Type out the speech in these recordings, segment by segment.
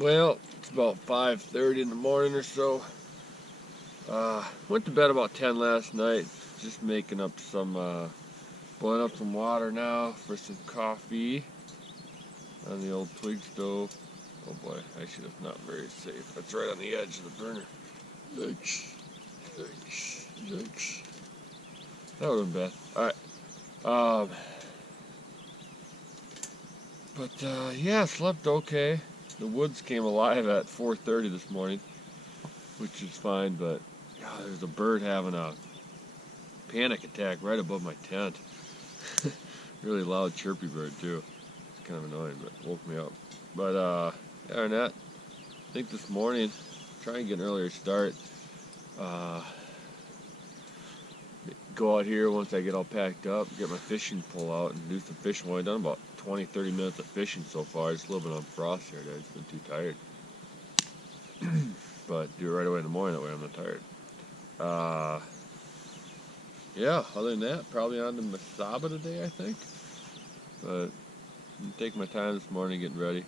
Well, it's about 5:30 in the morning or so. Went to bed about 10 last night. Just making up some, boiling up some water now for some coffee on the old twig stove. Oh boy, actually that's not very safe. That's right on the edge of the burner. Yikes, yikes, yikes. That would have been bad. Alright. Yeah, slept okay. The woods came alive at 4:30 this morning, which is fine, but God, there's a bird having a panic attack right above my tent. Really loud, chirpy bird too. It's kind of annoying, but woke me up. But other than that, I think this morning, try and get an earlier start. Go out here once I get all packed up, get my fishing pole out and do some fishing. Well, I've done about 20-30 minutes of fishing so far. Just a little bit on frost here today. It's been too tired. But do it right away in the morning, that way I'm not tired. Yeah, other than that, probably on to Masaba today, I think. But I'm taking my time this morning getting ready.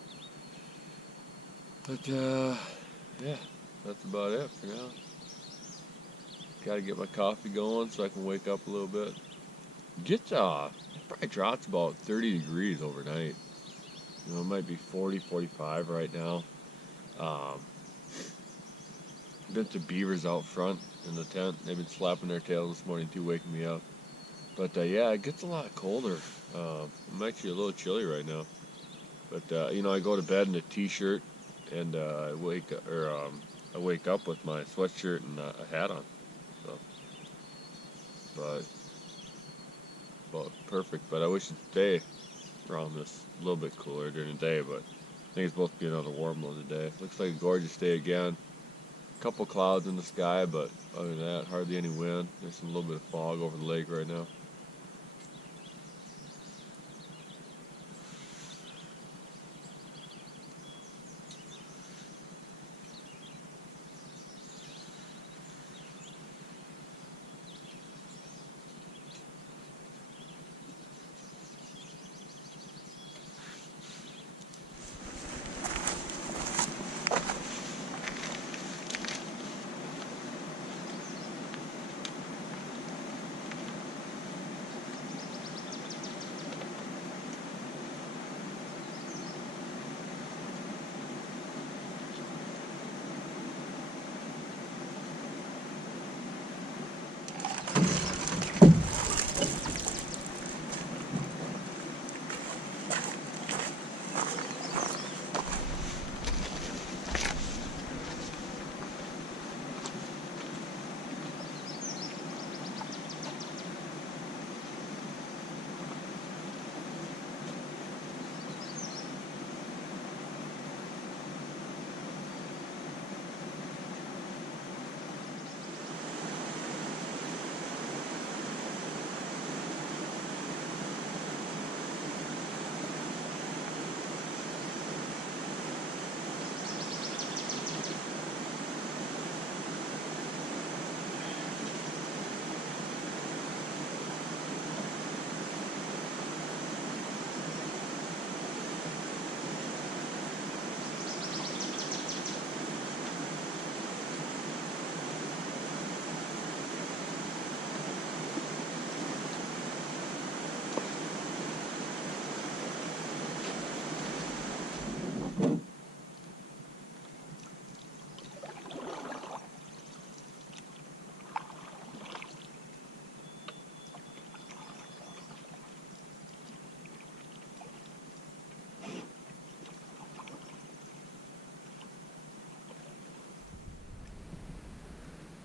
But yeah, that's about it for now. Gotta get my coffee going so I can wake up a little bit. It probably drops about 30 degrees overnight. You know, it might be 40, 45 right now. Been some beavers out front in the tent. They've been slapping their tails this morning too, waking me up. But yeah, it gets a lot colder. I'm actually a little chilly right now. But you know, I go to bed in a t-shirt and I wake up with my sweatshirt and a hat on. So, but perfect. But I wish it'd stay around this a little bit cooler during the day. But I think it's supposed to be another warm one today. Looks like a gorgeous day again. Couple clouds in the sky, but other than that, hardly any wind. There's a little bit of fog over the lake right now.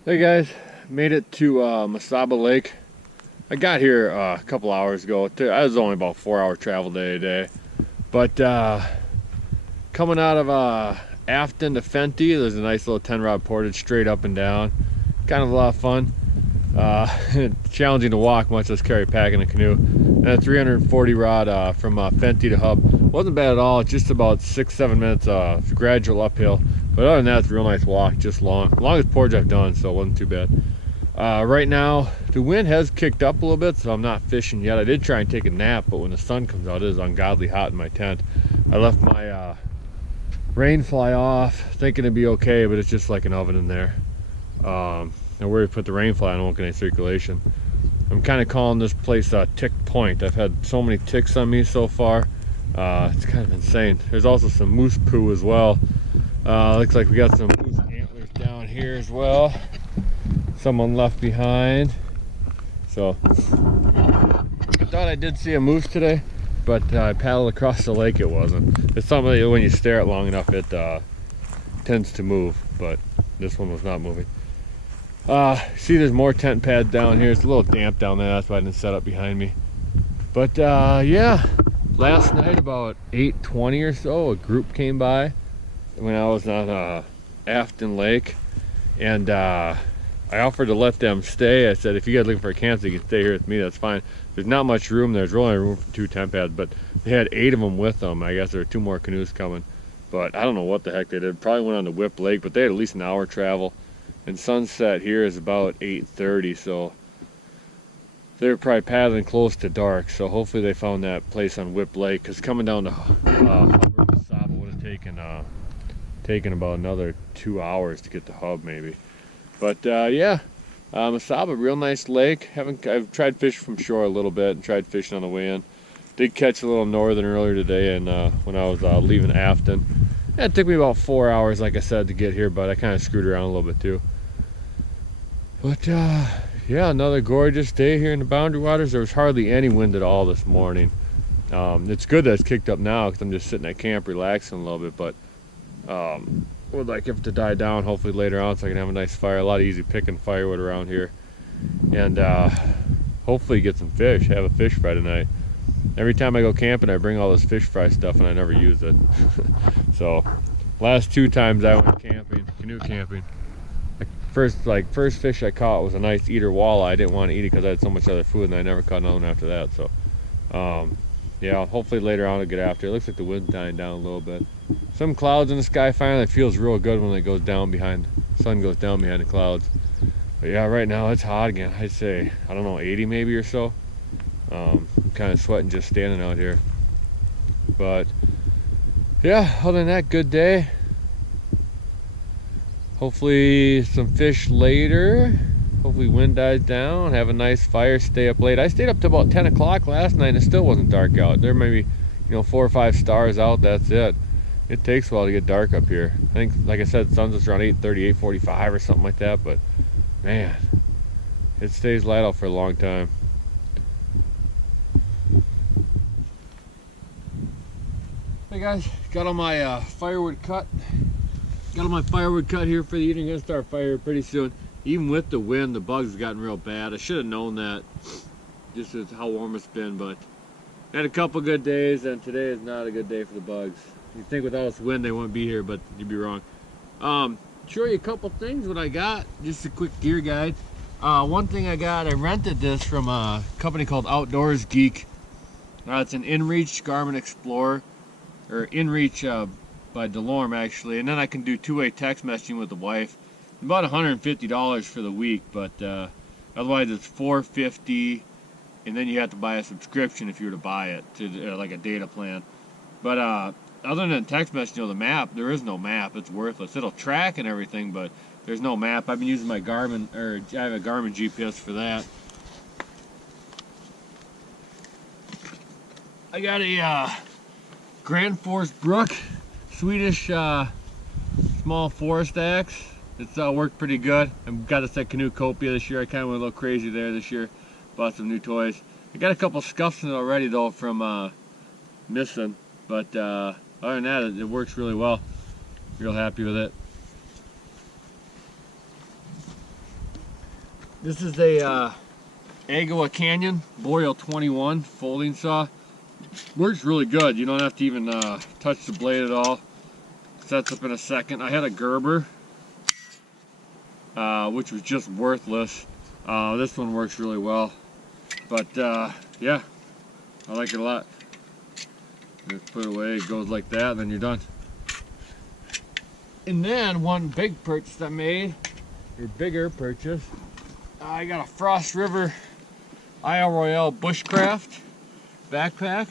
Hey guys, made it to Masaba Lake. I got here a couple hours ago. I was only about 4-hour travel day today. But coming out of Afton to Fente, there's a nice little 10-rod portage straight up and down. Kind of a lot of fun. Challenging to walk, much less carry pack in a canoe. And a 340 rod from Fente to Hub. Wasn't bad at all, just about 6-7 minutes gradual uphill. But other than that, it's a real nice walk, just long. Longest portage I've done, so it wasn't too bad. Right now, the wind has kicked up a little bit, so I'm not fishing yet. I did try and take a nap, but when the sun comes out, it is ungodly hot in my tent. I left my rain fly off, thinking it'd be okay, but it's just like an oven in there. And where we put the rain fly, I don't get any circulation. I'm kind of calling this place Tick Point. I've had so many ticks on me so far. It's kind of insane. There's also some moose poo as well. Looks like we got some moose antlers down here as well. Someone left behind. So I thought I did see a moose today, but I paddled across the lake, it wasn't. It's something that when you stare at it long enough, it tends to move, but this one was not moving. See, there's more tent pads down here. It's a little damp down there, that's why I didn't set up behind me. But yeah, last night about 8:20 or so, a group came by when I was on Afton Lake, and I offered to let them stay. I said, if you guys are looking for a camp, so you can stay here with me, that's fine. There's not much room. There's only room for 2 tent pads, but they had 8 of them with them. I guess there were 2 more canoes coming, but I don't know what the heck they did. Probably went on to Whip Lake, but they had at least an hour travel. And sunset here is about 8:30, so they were probably paddling close to dark. So hopefully they found that place on Whip Lake, because coming down to Mesaba would have taken about another 2 hours to get to Hub maybe. But yeah, Mesaba, real nice lake. I've tried fishing from shore a little bit and tried fishing on the way in. Did catch a little northern earlier today, and when I was leaving Afton. It took me about 4 hours, like I said, to get here, but I kind of screwed around a little bit too. But yeah, another gorgeous day here in the Boundary Waters. There was hardly any wind at all this morning. It's good that it's kicked up now, because I'm just sitting at camp relaxing a little bit, but would like it to die down hopefully later on so I can have a nice fire. A lot of easy picking firewood around here, and hopefully get some fish, have a fish fry tonight. Every time I go camping, I bring all this fish fry stuff and I never use it. So last 2 times I went camping, canoe camping, first fish I caught was a nice eater walleye. I didn't want to eat it because I had so much other food, and I never caught another one after that. So yeah, hopefully later on I'll get after it. Looks like the wind's dying down a little bit. Some clouds in the sky finally. It feels real good when it goes down behind, the sun goes down behind the clouds. But yeah, right now it's hot again. I'd say, I don't know, 80 maybe or so. I'm kind of sweating just standing out here. But yeah, other than that, good day. Hopefully some fish later. Hopefully wind dies down, have a nice fire, stay up late. I stayed up to about 10 o'clock last night and it still wasn't dark out. There may be, 4 or 5 stars out, that's it. It takes a while to get dark up here. I think, like I said, sunset's around 8:30, 8:45 or something like that, but man, it stays light out for a long time. Hey guys, got all my firewood cut. Got all my firewood cut here for the evening. Gonna start fire pretty soon. Even with the wind, the bugs have gotten real bad. I should have known that, just as how warm it's been, but had a couple good days, and today is not a good day for the bugs. You'd think with all this wind they wouldn't be here, but you'd be wrong. Show you a couple things what I got. Just a quick gear guide. One thing I got, I rented this from a company called Outdoors Geek. It's an InReach Garmin Explorer, or InReach by DeLorme actually, and then I can do 2-way text messaging with the wife. About $150 for the week, but otherwise it's $450, and then you have to buy a subscription if you were to buy it, to like a data plan. But other than text messaging, the map, there is no map. It's worthless. It'll track and everything, but there's no map. I've been using my Garmin, or I have a Garmin GPS for that. I got a Grand Forest Brook Swedish small forest axe. It's worked pretty good. I've got a set canoe copia this year. I kind of went a little crazy there this year. Bought some new toys. I got a couple scuffs in it already though from missing, but other than that, it works really well. Real happy with it. This is a Agua Canyon Boreal 21 folding saw. Works really good. You don't have to even touch the blade at all. Sets up in a second. I had a Gerber, which was just worthless. This one works really well. But yeah, I like it a lot. Just put it away, it goes like that, and then you're done. And then one big purchase I made, or bigger purchase, I got a Frost River Isle Royale Bushcraft backpack.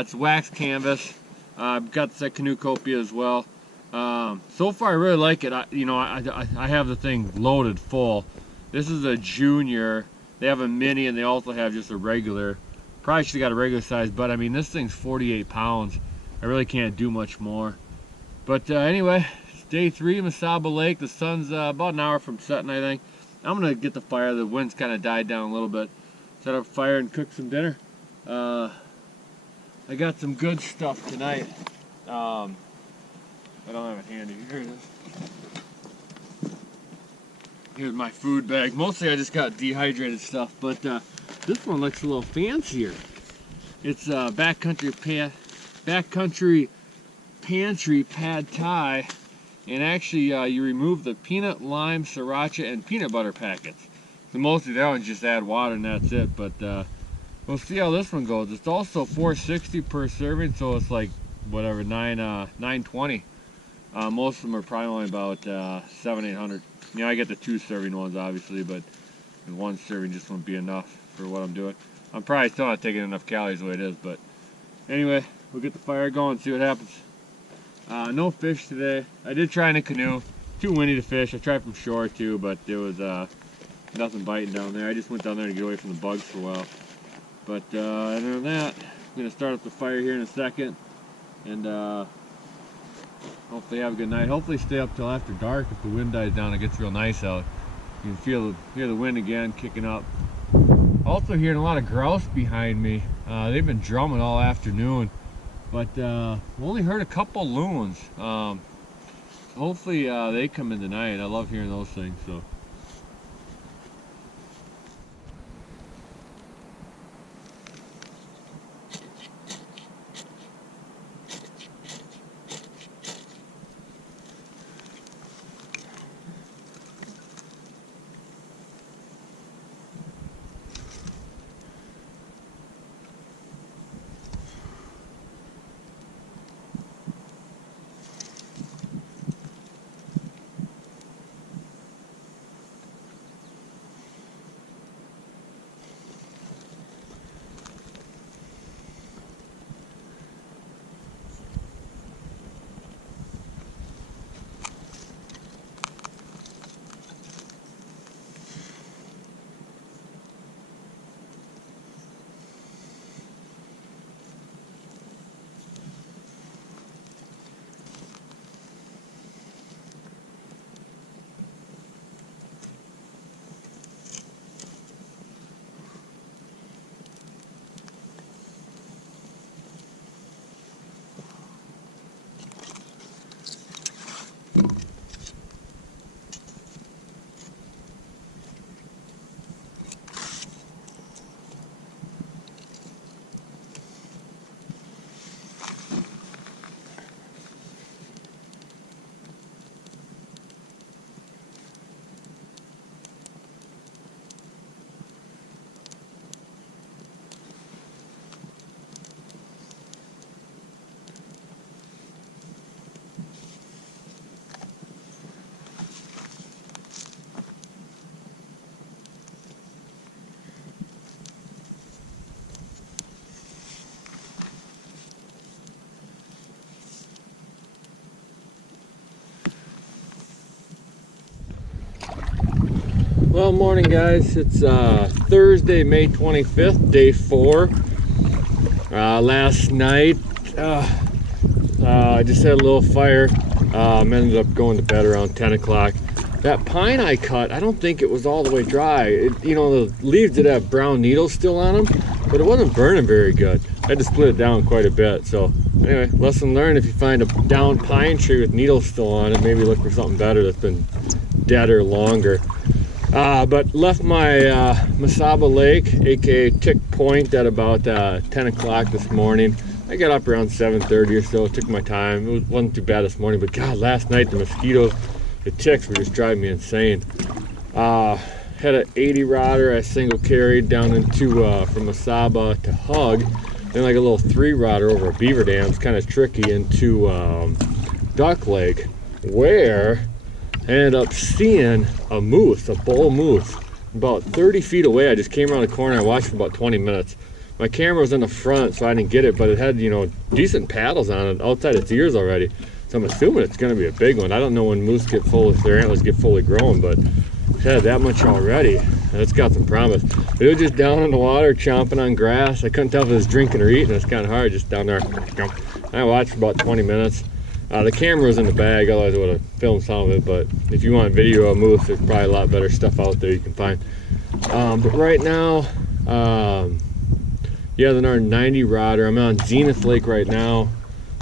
It's wax canvas. I've got the canoe copia as well. So far I really like it. I have the thing loaded full. This is a junior. They have a mini and they also have just a regular. Probably should have got a regular size, but I mean this thing's 48 pounds. I really can't do much more. But anyway, it's day 3, Mesaba Lake. The sun's about an hour from setting, I think. I'm gonna get the fire. The wind's kind of died down a little bit. Set up a fire and cook some dinner. I got some good stuff tonight. I don't have it handy. Here it is. Here's my food bag. Mostly I just got dehydrated stuff, but this one looks a little fancier. It's backcountry pantry pad thai, and actually you remove the peanut, lime, sriracha, and peanut butter packets. So mostly that one's just add water and that's it. But we'll see how this one goes. It's also $4.60 per serving, so it's like whatever $9.20. Most of them are probably only about $700-800. You know, I get the 2 serving ones obviously, but 1 serving just won't be enough for what I'm doing. I'm probably still not taking enough calories the way it is, but anyway, we'll get the fire going, see what happens. No fish today. I did try in a canoe. Too windy to fish. I tried from shore too, but there was nothing biting down there. I just went down there to get away from the bugs for a while. But other than that, I'm gonna start up the fire here in a second, and hopefully have a good night. Hopefully stay up till after dark. If the wind dies down, it gets real nice out. You can hear the wind again kicking up. Also hearing a lot of grouse behind me. They've been drumming all afternoon, but we only heard a couple loons. Hopefully they come in tonight. I love hearing those things. So. Well, morning guys. It's Thursday, May 25th, day 4. Last night I just had a little fire. Ended up going to bed around 10 o'clock. That pine I cut, I don't think it was all the way dry. You know, the leaves did have brown needles still on them, but it wasn't burning very good. I had to split it down quite a bit. So anyway, lesson learned: if you find a down pine tree with needles still on it, maybe look for something better that's been dead or longer. But left my Mesaba Lake, aka Tick Point, at about 10 o'clock this morning. I got up around 7:30 or so. Took my time. It wasn't too bad this morning, but God, last night the mosquitoes, the ticks were just driving me insane. Had an 80 rodder I single carried down into from Mesaba to Hug, then like a little 3 rodder over a beaver dam. It's kind of tricky, into Duck Lake, where I ended up seeing a moose, a bull moose, about 30 feet away. I just came around the corner. I watched for about 20 minutes. My camera was in the front, so I didn't get it, but it had, you know, decent paddles on it outside its ears already. So I'm assuming it's going to be a big one. I don't know when moose get full, if their antlers get fully grown, but it had that much already. And it's got some promise. It was just down in the water, chomping on grass. I couldn't tell if it was drinking or eating. It's kind of hard, just down there. I watched for about 20 minutes. The camera was in the bag, otherwise I would have filmed some of it, but if you want video of moose, there's probably a lot better stuff out there you can find. But right now, yeah, then our 90 rodder. I'm on Zenith Lake right now.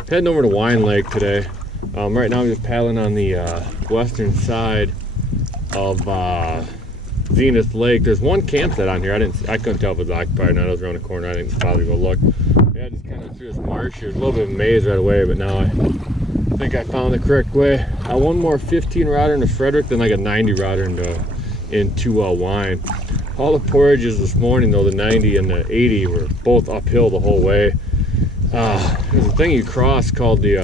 Heading over to Wine Lake today. Right now I'm just paddling on the western side of Zenith Lake. There's one campsite on here. I couldn't tell if it was occupied or not. I was around the corner. I didn't bother to go look. Yeah, just kind of through this marsh. There's a little bit of a maze right away, but now I think I found the correct way. One more 15 rodder into Frederick, then like a 90 rodder into Wine. All the portages this morning though, the 90 and the 80 were both uphill the whole way. There's a thing you cross called the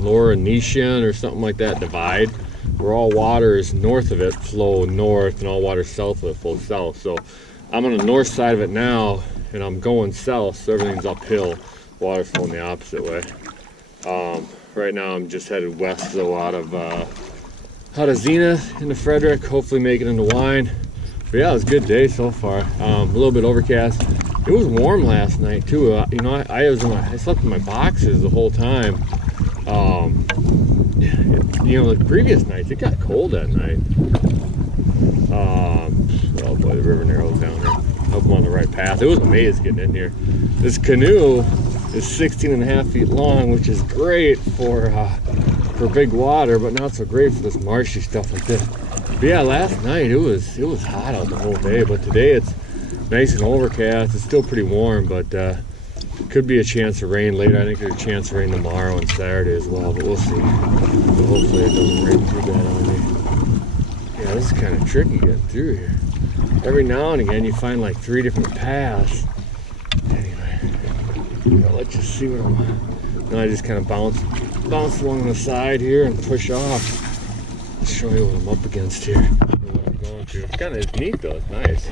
Laurenetian or something like that divide, where all waters north of it flow north and all waters south of it flow south. So I'm on the north side of it now and I'm going south, so everything's uphill. Water's flowing the opposite way. Right now I'm just headed west though, out of Zenith into Frederick, hopefully make it into Wine. But yeah, it was a good day so far. A little bit overcast. It was warm last night too. You know, I slept in my boxers the whole time. You know, the previous nights it got cold that night. Oh boy, the river narrows down here. I hope I'm on the right path. It was a maze getting in here. This canoe is 16.5 feet long, which is great for big water, but not so great for this marshy stuff like this. But yeah, last night it was hot out the whole day, but today it's nice and overcast. It's still pretty warm, but could be a chance of rain later. I think there's a chance of rain tomorrow and Saturday as well, but we'll see. But hopefully it doesn't rain too bad on me. Yeah, this is kind of tricky getting through here. Every now and again you find like 3 different paths. Anyway, well, let's just see what I'm. Then I just kind of bounce along the side here and push off. I'll show you what I'm up against here, or what I'm going through. It's kind of neat though. It's nice.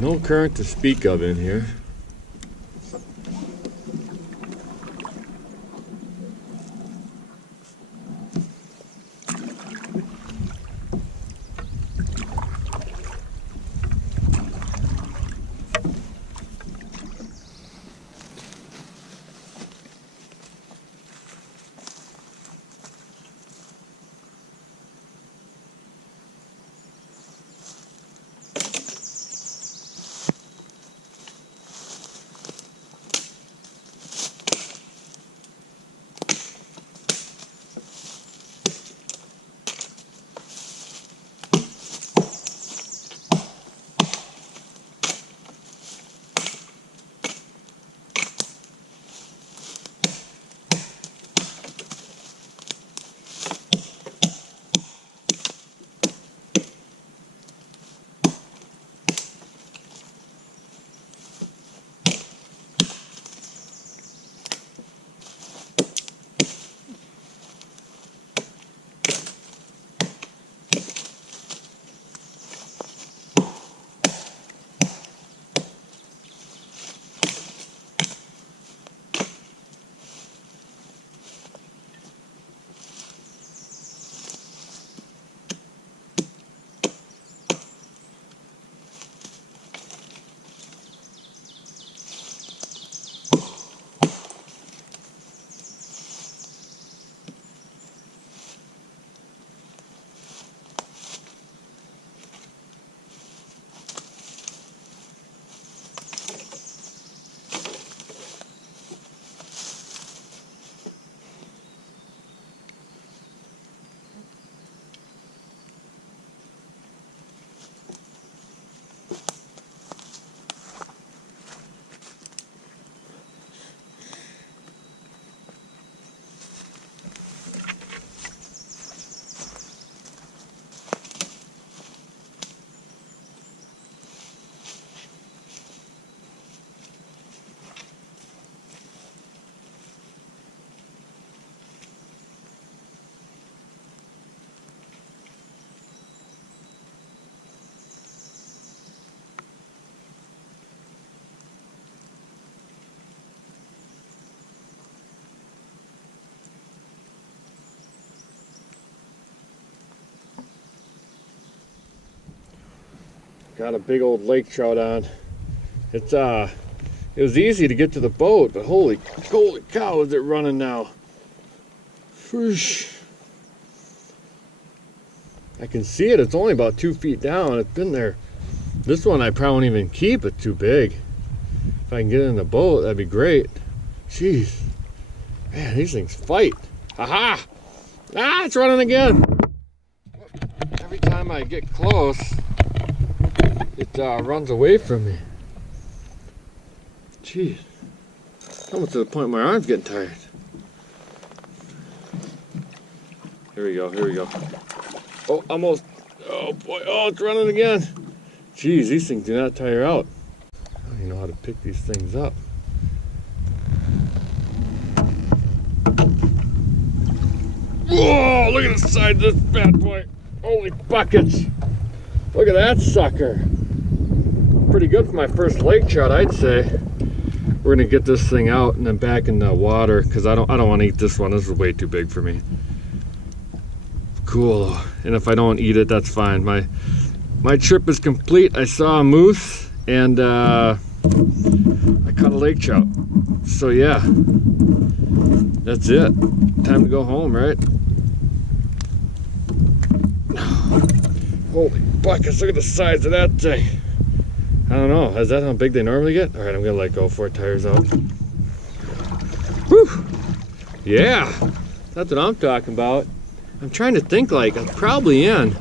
No current to speak of in here. Got a big old lake trout on. It was easy to get to the boat, but holy cow, is it running now. Whoosh. I can see it. It's only about 2 feet down. It's been there. This one I probably won't even keep. It's too big. If I can get it in the boat, that'd be great. Jeez. Man, these things fight. Aha! Ah, it's running again. Every time I get close, it runs away from me. Jeez. Almost to the point my arm's getting tired. Here we go, here we go. Oh, almost. Oh boy, oh, it's running again. Jeez, these things do not tire out. I don't even know how to pick these things up. Whoa, look at the size of this bad boy. Holy buckets. Look at that sucker. Pretty good for my first lake trout, I'd say. We're gonna get this thing out and then back in the water because I don't want to eat this one. This is way too big for me. Cool. And if I don't eat it, that's fine. My trip is complete. I saw a moose and I caught a lake trout. So yeah, that's it. Time to go home, right? Holy buckets, look at the size of that thing. I don't know, is that how big they normally get? All right, I'm gonna let go before it tires out. Whew! Yeah, that's what I'm talking about. I'm trying to think, like, I'm probably in,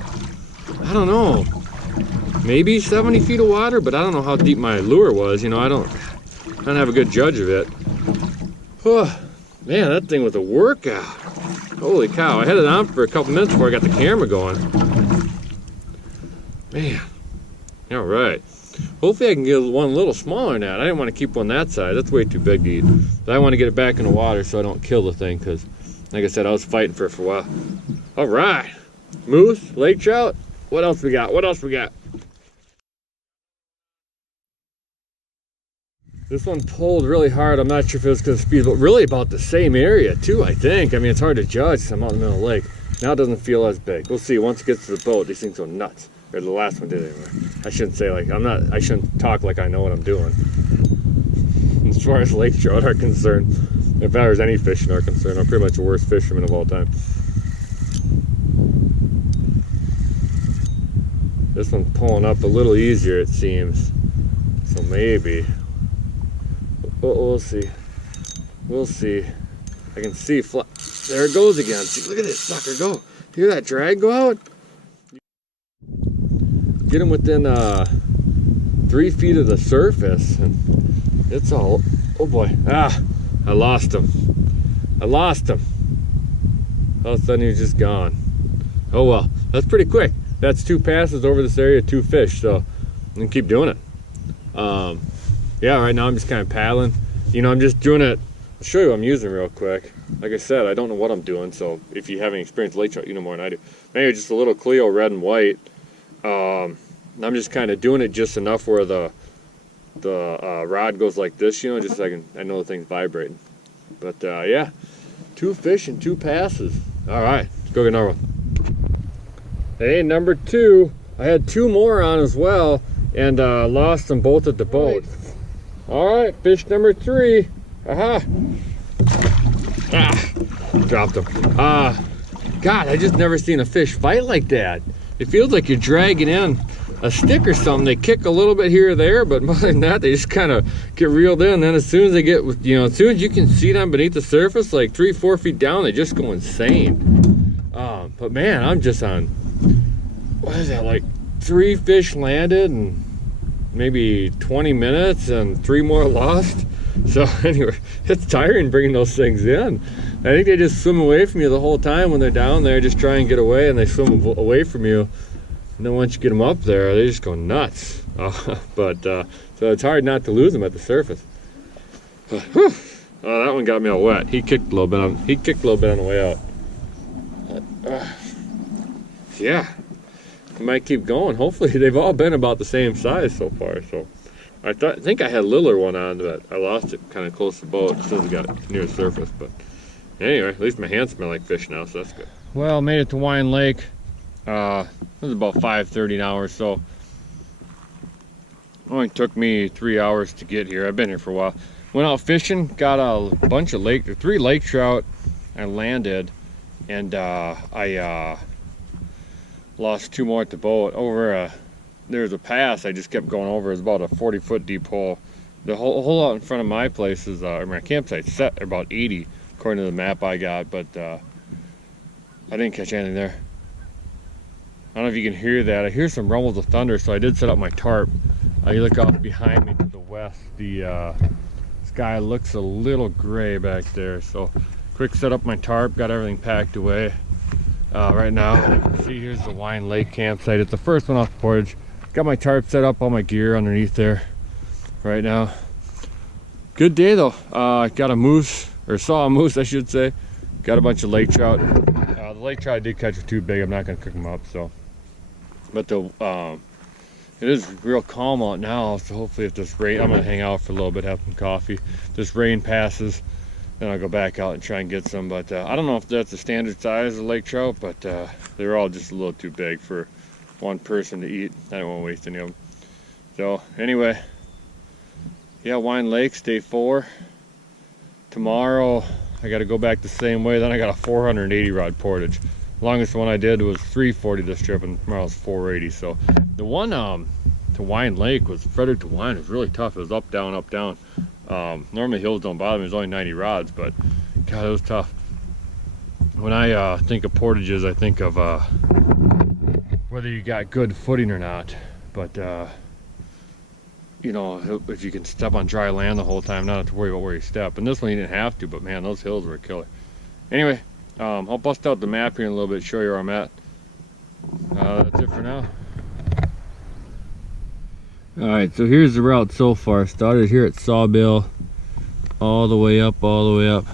I don't know, maybe 70 feet of water, but I don't know how deep my lure was. You know, I don't have a good judge of it. Oh, man, that thing was a workout. Holy cow, I had it on for a couple minutes before I got the camera going. Man, all right. Hopefully I can get one a little smaller than that. I didn't want to keep one that size. That's way too big to eat. But I want to get it back in the water so I don't kill the thing because, like I said, I was fighting for it for a while. All right. Moose, lake trout. What else we got? What else we got? This one pulled really hard. I'm not sure if it was because of speed, but really about the same area too, I think. I mean, it's hard to judge because I'm out in the middle of the lake. Now it doesn't feel as big. We'll see. Once it gets to the boat, these things go nuts. Or the last one did anyway. I shouldn't say like, I shouldn't talk like I know what I'm doing. As far as lake trout are concerned, if there's any fishing are concerned, I'm pretty much the worst fisherman of all time. This one's pulling up a little easier, it seems. So maybe. We'll see. We'll see. I can see, there it goes again. See, look at this sucker go. Hear that drag go out? Get him within 3 feet of the surface, and it's all, oh boy, I lost him. I lost him. All of a sudden he was just gone. Oh well, that's pretty quick. That's 2 passes over this area, 2 fish, so I'm gonna keep doing it. Yeah, right now I'm just kind of paddling. You know, I'm just doing it. I'll show you what I'm using real quick. Like I said, I don't know what I'm doing, so if you have any experience with lake trout, you know more than I do. Maybe just a little Cleo red and white. I'm just kind of doing it just enough where the rod goes like this, you know, just so I know the thing's vibrating. But yeah, 2 fish and 2 passes. All right, let's go get another one. Hey, number 2. I had 2 more on as well, and lost them both at the boat. All right, fish number 3. Aha! Dropped them. God, I just never seen a fish fight like that. It feels like you're dragging in a stick or something. They kick a little bit here or there, but more than that, they just kind of get reeled in. And then as soon as they get, you know, as soon as you can see them beneath the surface, like 3-4 feet down, they just go insane. But man, I'm just on, what is that, like 3 fish landed and maybe 20 minutes and 3 more lost. So anyway, it's tiring bringing those things in. I think they just swim away from you the whole time when they're down there, just try and get away, and they swim away from you. And then once you get them up there, they just go nuts. So it's hard not to lose them at the surface. Oh, that one got me all wet. He kicked a little bit on the way out. Yeah, I might keep going. Hopefully, they've all been about the same size so far. So I think I had a littler one on, but I lost it kind of close to the boat. It still got near the surface, but anyway, at least my hands smell like fish now, so that's good. Well, made it to Wine Lake. It was about 5:30 now or so. Only took me 3 hours to get here. I've been here for a while. Went out fishing, got a bunch of 3 lake trout. I landed, and I lost 2 more at the boat. There's a pass I just kept going over. It's about a 40-foot deep hole. The hole out in front of my place is my campsite's set about 80 according to the map I got, but I didn't catch anything there. I don't know if you can hear that. I hear some rumbles of thunder, so I did set up my tarp. You look off behind me to the west. The sky looks a little gray back there, so quick set up my tarp, got everything packed away. Right now, you can see here's the Wine Lake campsite. It's the first one off the portage. Got my tarp set up, all my gear underneath there right now. Good day though. Got a moose, or saw a moose I should say. Got a bunch of lake trout. The lake trout I did catch were too big. I'm not gonna cook them up, so. But it is real calm out now, so hopefully if this rain, I'm gonna hang out for a little bit, have some coffee. If this rain passes, then I'll go back out and try and get some. But I don't know if that's the standard size of lake trout, but they're all just a little too big for one person to eat. I don't want to waste any of them. So anyway, yeah, Wine Lakes, day 4. Tomorrow I got to go back the same way. Then I got a 480 rod portage. Longest one I did was 340 this trip, and tomorrow's 480. So the one to Wine Lake was Frederick to Wine. It was really tough. It was up, down, up, down. Normally hills don't bother me. It's only 90 rods, but God, it was tough. When I think of portages, I think of whether you got good footing or not. But you know, if you can step on dry land the whole time, not have to worry about where you step. And this one you didn't have to, but man, those hills were a killer. Anyway, I'll bust out the map here in a little bit, show you where I'm at. That's it for now. Alright, so here's the route so far. Started here at Sawbill, all the way up, all the way up.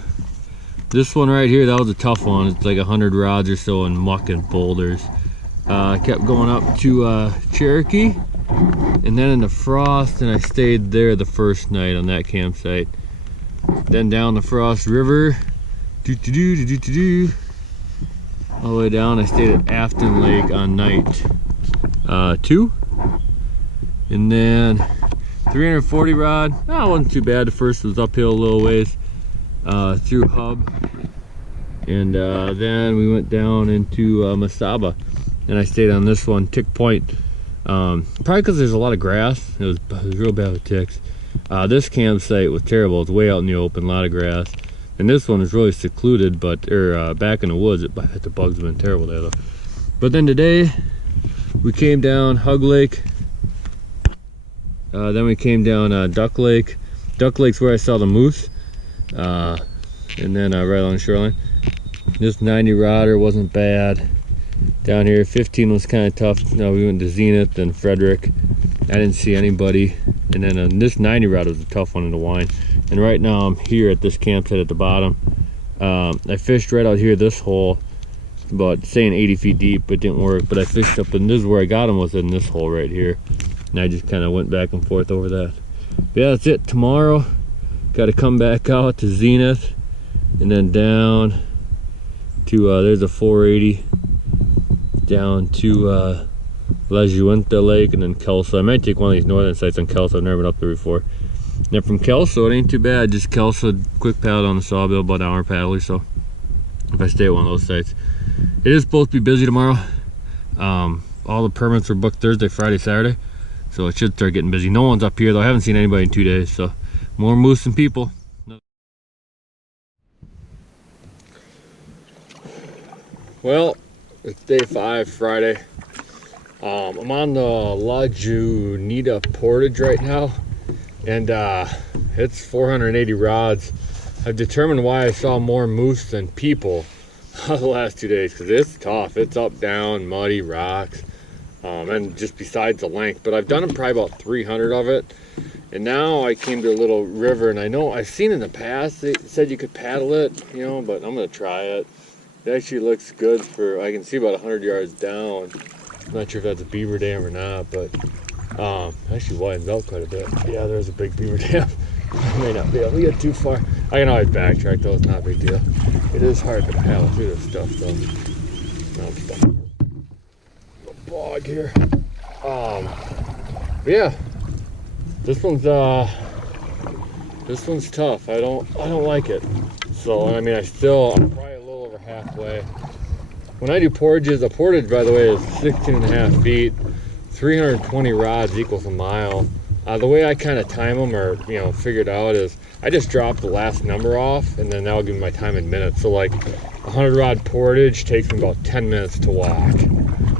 This one right here, that was a tough one. It's like 100 rods or so in muck and boulders. I kept going up to Cherokee, and then into Frost, and I stayed there the first night on that campsite. Then down the Frost River, all the way down. I stayed at Afton Lake on night 2. And then 340 rod, it wasn't too bad. The first was uphill a little ways through Hub, and then we went down into Mesaba, and I stayed on this one, Tick Point, probably because there's a lot of grass. It was real bad with ticks. This campsite was terrible. It's way out in the open, a lot of grass, and this one is really secluded, but back in the woods. The bugs have been terrible there though. But then today we came down Hug Lake. Then we came down Duck Lake. Duck Lake's where I saw the moose. And then right along the shoreline. This 90 rodder wasn't bad. Down here, 15 was kind of tough. No, we went to Zenith and Frederick. I didn't see anybody. And then this 90 rod was a tough one in the Wine. And right now I'm here at this campsite at the bottom. I fished right out here, this hole. About saying 80 feet deep, but it didn't work. But I fished up, and this is where I got them, was in this hole right here. And I just kind of went back and forth over that. But yeah, that's it. Tomorrow, got to come back out to Zenith, and then down to there's a 480 down to La Juenta Lake, and then Kelso. I might take one of these northern sites on Kelso. I've never been up there before. And then from Kelso, it ain't too bad. Just Kelso, quick paddle on the Sawbill, about an hour paddle or so. If I stay at one of those sites. It is supposed to be busy tomorrow. All the permits are booked Thursday, Friday, Saturday. So it should start getting busy. No one's up here though. I haven't seen anybody in 2 days, so more moose than people. Well, it's day 5, Friday. I'm on the La Junita portage right now, and it's 480 rods. I've determined why I saw more moose than people the last 2 days, because it's tough. It's up, down, muddy, rocks. And just besides the length, but I've done probably about 300 of it, and now I came to a little river, and I know I've seen in the past they said you could paddle it, you know, but I'm gonna try it. It actually looks good for, I can see about 100 yards down. I'm not sure if that's a beaver dam or not, but actually widens out quite a bit. Yeah, there's a big beaver dam. I may not be able to get too far. I can always backtrack though, it's not a big deal. It is hard to paddle through this stuff though. No, I'm stuck. Bog here. Yeah, This one's tough. I don't like it. So I mean, I'm probably a little over halfway. When I do portages, a portage, by the way, is 16.5 feet. 320 rods equals a mile. The way I kind of time them, or figured out, is I just drop the last number off, and then that'll give me my time in minutes. So like 100 rod portage takes me about 10 minutes to walk.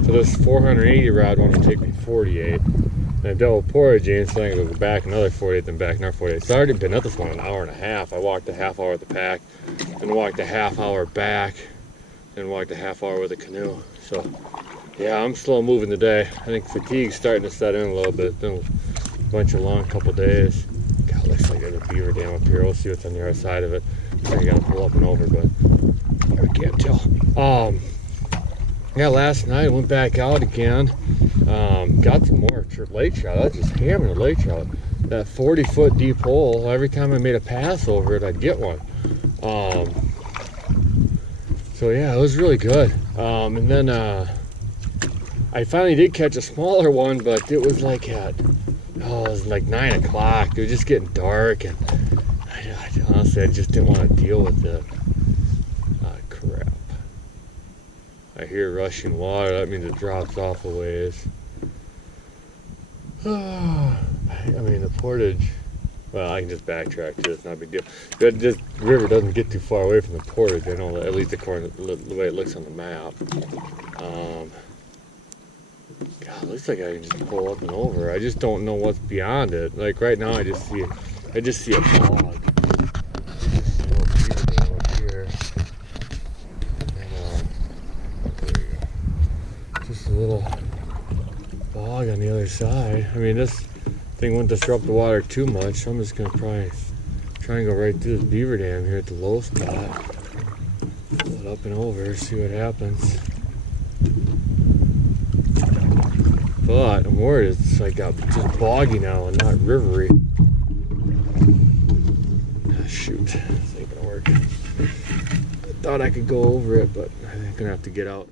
So this 480 rod one will take me 48. And a double portaging, so I can go back another 48, then back another 48. So I already been at this one an hour and a half. I walked a half hour with the pack, then walked a half hour back, then walked a half hour with a canoe. So yeah, I'm slow moving today. I think fatigue's starting to set in a little bit. It's been a bunch of long couple days. God, looks like there's a beaver dam up here. We'll see what's on the other side of it. I gotta pull up and over, but I can't tell. Yeah, last night I went back out again. Got some more lake trout. I was just hammering the lake trout. That 40-foot deep hole, every time I made a pass over it, I'd get one. So yeah, it was really good. And then I finally did catch a smaller one, but it was like it was like 9 o'clock. It was just getting dark, and honestly, I just didn't want to deal with it. Crap. I hear rushing water. That means it drops off a ways. I mean, the portage, well, I can just backtrack to it. It's not a big deal. This river doesn't get too far away from the portage. I know that, at least according to the way it looks on the map. God, it looks like I can just pull up and over. I just don't know what's beyond it. Like right now, I just see a bog. I just see a little beaver dam up here. And, there we go. Just a little bog on the other side. I mean, this thing wouldn't disrupt the water too much, so I'm just gonna probably try and go right through this beaver dam here at the low spot. Pull it up and over, see what happens. But I'm worried it's like just boggy now and not rivery. Shoot, this ain't gonna work. I thought I could go over it, but I'm gonna have to get out.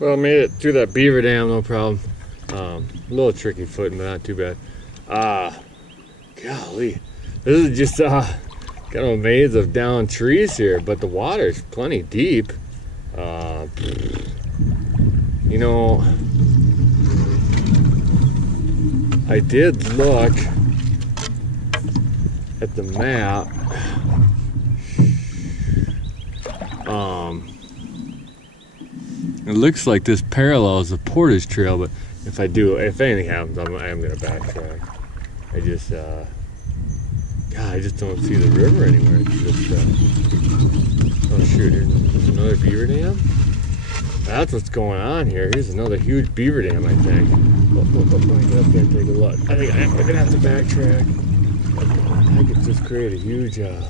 Well, I made it through that beaver dam, no problem. A little tricky footing, but not too bad. Golly, this is just kind of a maze of down trees here, but the water's plenty deep. I did look at the map. It looks like this parallels the portage trail, but if anything happens, I am gonna backtrack. I just don't see the river anywhere. It's just, oh shoot, here's another beaver dam? That's what's going on here. Here's another huge beaver dam, I think. Let me get up there and take a look. I think I'm gonna have to backtrack. I could just create a huge, I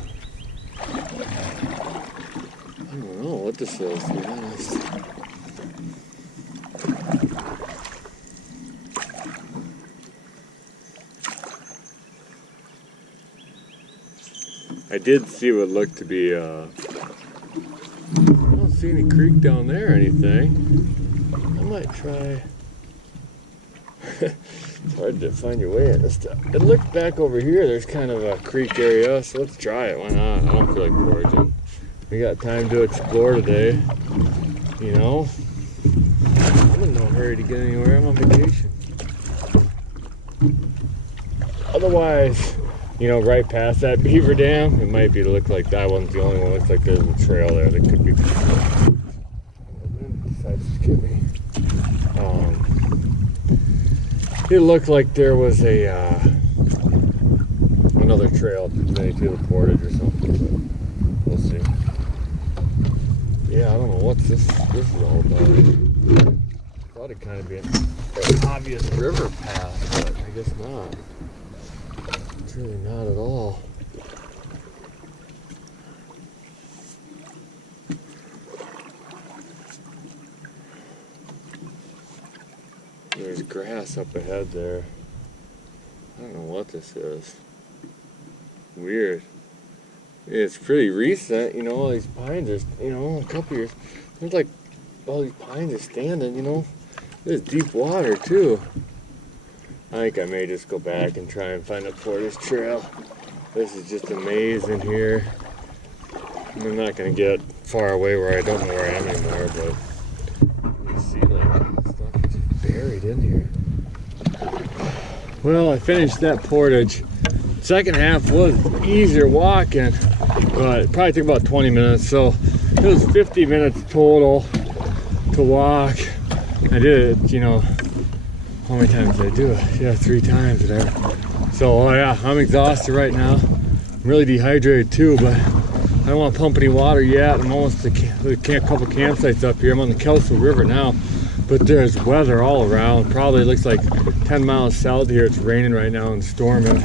don't know what this is, to be honest. I did see what looked to be, I don't see any creek down there or anything. I might try. It's hard to find your way in this stuff. It looked back over here, there's kind of a creek area, so let's try it. Why not? I don't feel like foraging. We got time to explore today, you know? I'm in no hurry to get anywhere, I'm on vacation. Otherwise, right past that beaver dam, it might be to look like that one's the only one. Looks like there's a trail there that could be. The wind decides to get me. It looked like there was another trail maybe to the portage or something, but we'll see. Yeah, I don't know what this is all about. Thought it'd kind of be an obvious river path, but I guess not. It's really not at all. There's grass up ahead there. I don't know what this is. Weird. It's pretty recent, all these pines are, a couple years. There's like all these pines are standing, you know. There's deep water too. I think I may just go back and try and find a portage trail. This is just amazing here. I'm not gonna get far away where I don't know where I am anymore, but you see like stuff is buried in here. Well, I finished that portage. Second half was easier walking, but it probably took about 20 minutes. So it was 50 minutes total to walk. I did it, you know, how many times did I do it? Yeah, 3 times, whatever. So, oh yeah, I'm exhausted right now. I'm really dehydrated too, but I don't want to pump any water yet. I'm almost at a couple campsites up here. I'm on the Kelso River now, but there's weather all around. Probably looks like 10 miles south here. It's raining right now and storming.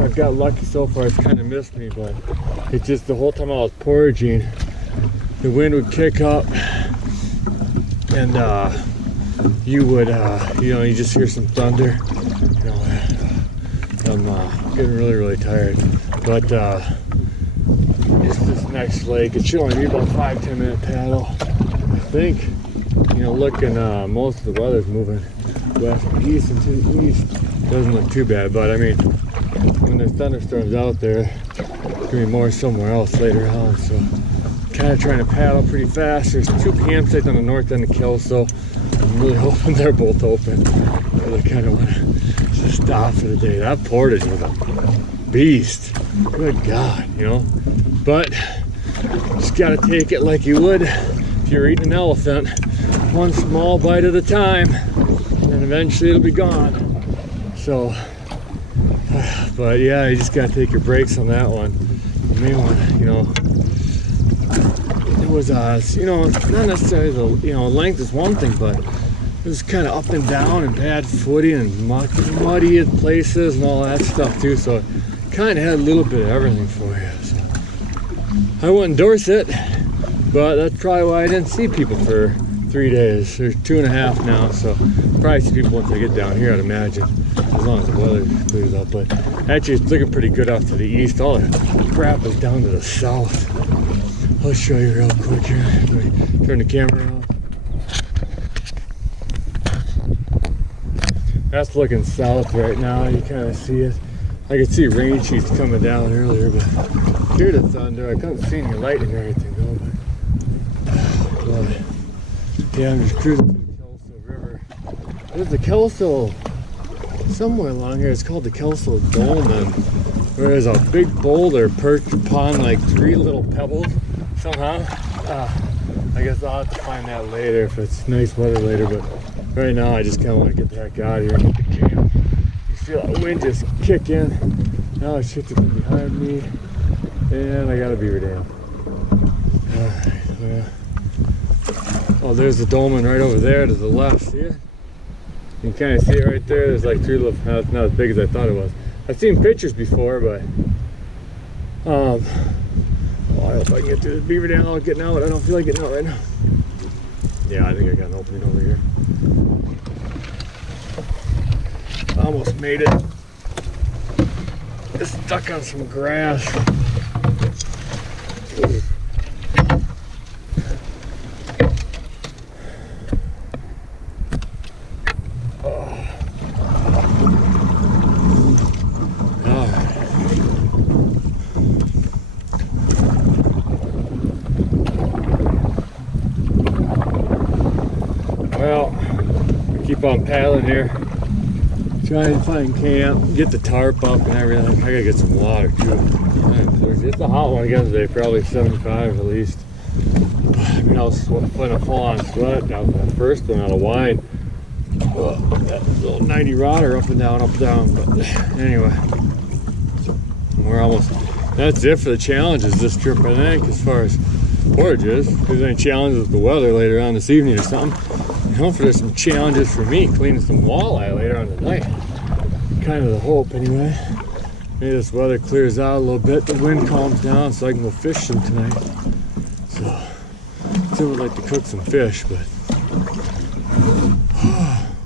I've got lucky so far. It's kind of missed me, but it's just the whole time I was portaging, the wind would kick up, and you would, you know, you just hear some thunder. You know, I'm getting really tired, but it's this next lake. It should only be about 5-10 minute paddle, I think. You know, looking, most of the weather's moving west and east and to the east. Doesn't look too bad, but I mean, when there's thunderstorms out there, there's gonna be more somewhere else later on. So, kind of trying to paddle pretty fast. There's 2 campsites on the north end of Kelso. I'm really hoping they're both open. I really kind of want to just stop for the day. That portage was a beast. Good God, you know. But just gotta take it like you would if you're eating an elephant. One small bite at a time, and eventually it'll be gone. So, but yeah, you just gotta take your breaks on that one. The main one, you know, it was, you know, not necessarily the, you know, length is one thing, but it was kind of up and down and bad footing and muddy in places and all that stuff too. So it kind of had a little bit of everything for you. So I wouldn't endorse it, but that's probably why I didn't see people for 3 days. There's 2.5 now, so probably see people once I get down here, I'd imagine, as long as the weather clears up. But actually it's looking pretty good off to the east. All the crap is down to the south. I'll show you real quick here. Let me turn the camera on. That's looking south right now. You kind of see it. I could see rain sheets coming down earlier, but hear the thunder. I couldn't see any lightning or anything though. But yeah, I'm just cruising through the Kelso River. There's the Kelso somewhere along here. It's called the Kelso Dolmen, where there's a big boulder perched upon like 3 little pebbles somehow. I guess I'll have to find that later if it's nice weather later, but right now I just kind of want to get the heck out of here and get the camp. You feel that wind just kick in. Now it's shifting from behind me, and I got a beaver dam. Alright, well. Oh, there's the dolmen right over there to the left. See it? You can kind of see it right there. There's like 3 little, it's not as big as I thought it was. I've seen pictures before, but oh, I hope I can get to the beaver dam without getting out. I don't feel like getting out right now. Yeah, I think I got an opening over here. Almost made it. Just stuck on some grass. Well, keep on paddling here. Try and find camp, get the tarp up and everything. I gotta get some water too. It's a hot one again today, probably 75 at least. I mean, I was putting a full-on sweat out that first one out of wine. That little 90 rodder up and down. But anyway, we're almost. That's it for the challenges this trip, I think, as far as portages. If there's any challenges with the weather later on this evening or something. Hopefully there's some challenges for me cleaning some walleye later on tonight. Kind of the hope anyway. Maybe this weather clears out a little bit, the wind calms down so I can go fishing tonight. So, still would like to cook some fish, but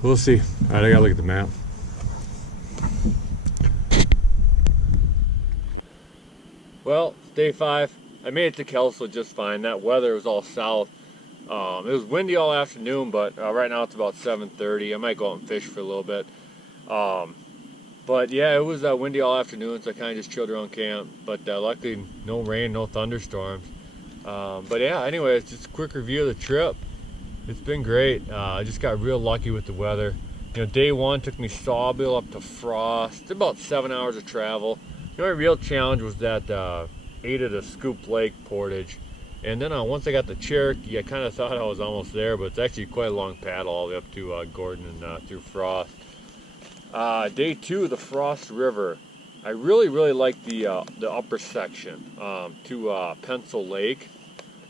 we'll see. Alright, I gotta look at the map. Well, day 5. I made it to Kelso just fine. That weather was all south. It was windy all afternoon, but right now it's about 7:30. I might go out and fish for a little bit. But yeah, it was windy all afternoon, so I kind of just chilled around camp. But luckily, no rain, no thunderstorms. But yeah, anyway, it's just a quick review of the trip. It's been great. I just got real lucky with the weather. You know, day one took me Sawbill up to Frost. It's about 7 hours of travel. The only real challenge was that 8 of the Scoop Lake portage. And then once I got the Cherokee, I kind of thought I was almost there, but it's actually quite a long paddle all the way up to Gordon and through Frost. Day 2, the Frost River. I really like the upper section to Pencil Lake.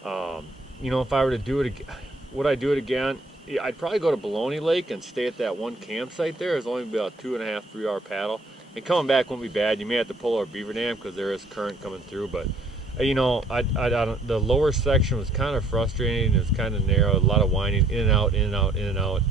You know, if I were to do it again, would I do it again? Yeah, I'd probably go to Baloney Lake and stay at that one campsite there. It's only about 2.5, 3 hour paddle. And coming back won't be bad. You may have to pull over Beaver Dam because there is current coming through. But, you know, I don't, the lower section was kind of frustrating. It was kind of narrow, a lot of winding, in and out, in and out, in and out.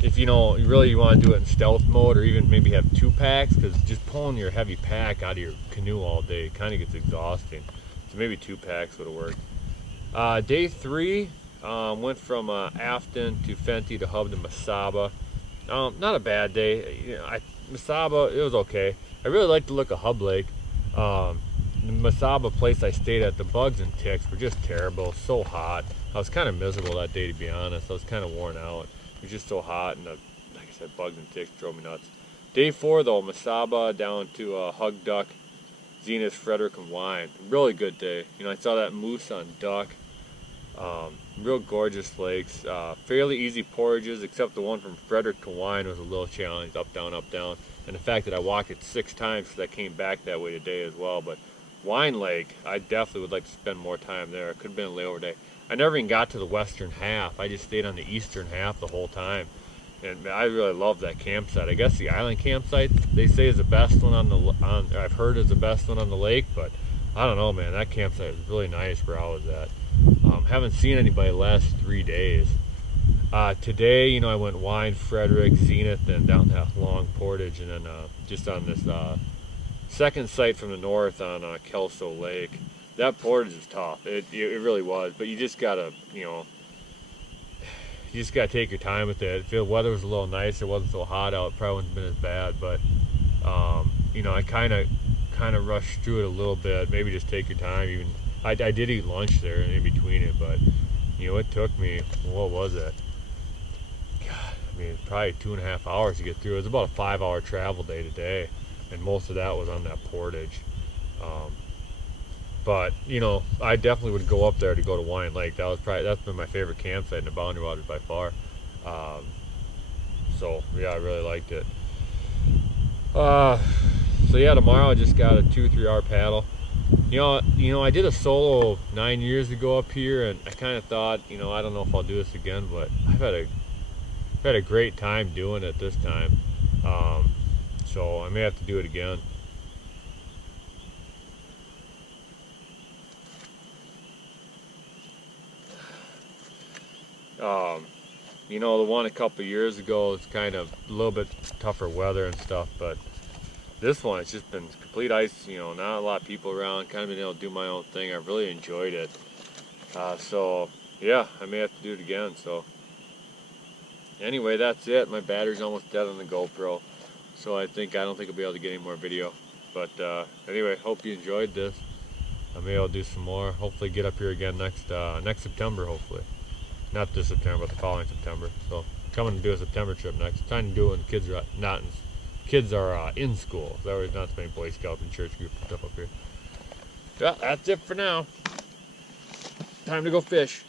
If you know, you want to do it in stealth mode or even maybe have 2 packs, because just pulling your heavy pack out of your canoe all day kind of gets exhausting. So maybe 2 packs would have worked. Day 3, went from Afton to Fente to Hub to Mesaba. Not a bad day. You know, Mesaba, it was okay. I really liked the look of Hub Lake. The Mesaba place I stayed at, the bugs and ticks were just terrible. So hot. I was kind of miserable that day, to be honest. I was kind of worn out. It was just so hot, and like I said, bugs and ticks drove me nuts. Day 4 though, Mesaba down to Hug Duck, Zenith, Frederick, and Wine. Really good day. You know, I saw that moose on duck. Real gorgeous lakes. Fairly easy portages, except the one from Frederick to Wine was a little challenge, up, down, up, down. And the fact that I walked it 6 times because I came back that way today as well. But Wine Lake, I definitely would like to spend more time there. It could have been a layover day. I never even got to the western half. I just stayed on the eastern half the whole time. And I really love that campsite. I guess the island campsite, they say, is the best one I've heard is the best one on the lake, but I don't know, man. That campsite was really nice where I was at. Haven't seen anybody the last 3 days. Today, you know, I went Wine, Frederick, Zenith, and down that long portage, and then just on this second site from the north on Kelso Lake. That portage is tough. It really was, but you just gotta, you know, you just gotta take your time with it. If the weather was a little nicer, it wasn't so hot out, it probably wouldn't have been as bad. But you know, I kind of rushed through it a little bit. Maybe just take your time. Even I did eat lunch there in between it, but you know, it took me, what was it? God, I mean, probably 2.5 hours to get through. It was about a 5 hour travel day today, and most of that was on that portage. But you know, I definitely would go up there to go to Wine Lake. That's been my favorite campsite in the Boundary Waters by far. So yeah, I really liked it. So yeah, tomorrow I just got a 2-3 hour paddle. You know, I did a solo 9 years ago up here, and I kind of thought, you know, I don't know if I'll do this again, but I've had a great time doing it this time. So I may have to do it again. You know, the one a couple years ago is kind of a little bit tougher weather and stuff, but this one, it's just been complete ice, you know, not a lot of people around, kind of been able to do my own thing. I really enjoyed it. So, yeah, I may have to do it again. So, anyway, that's it. My battery's almost dead on the GoPro, so I don't think I'll be able to get any more video. But anyway, hope you enjoyed this. I may be able to do some more. Hopefully get up here again next September, hopefully. Not this September, but the following September. So, coming to do a September trip next. Trying to do it when kids are in school. There was not so many Boy Scouts and church group stuff up here. Yeah, that's it for now. Time to go fish.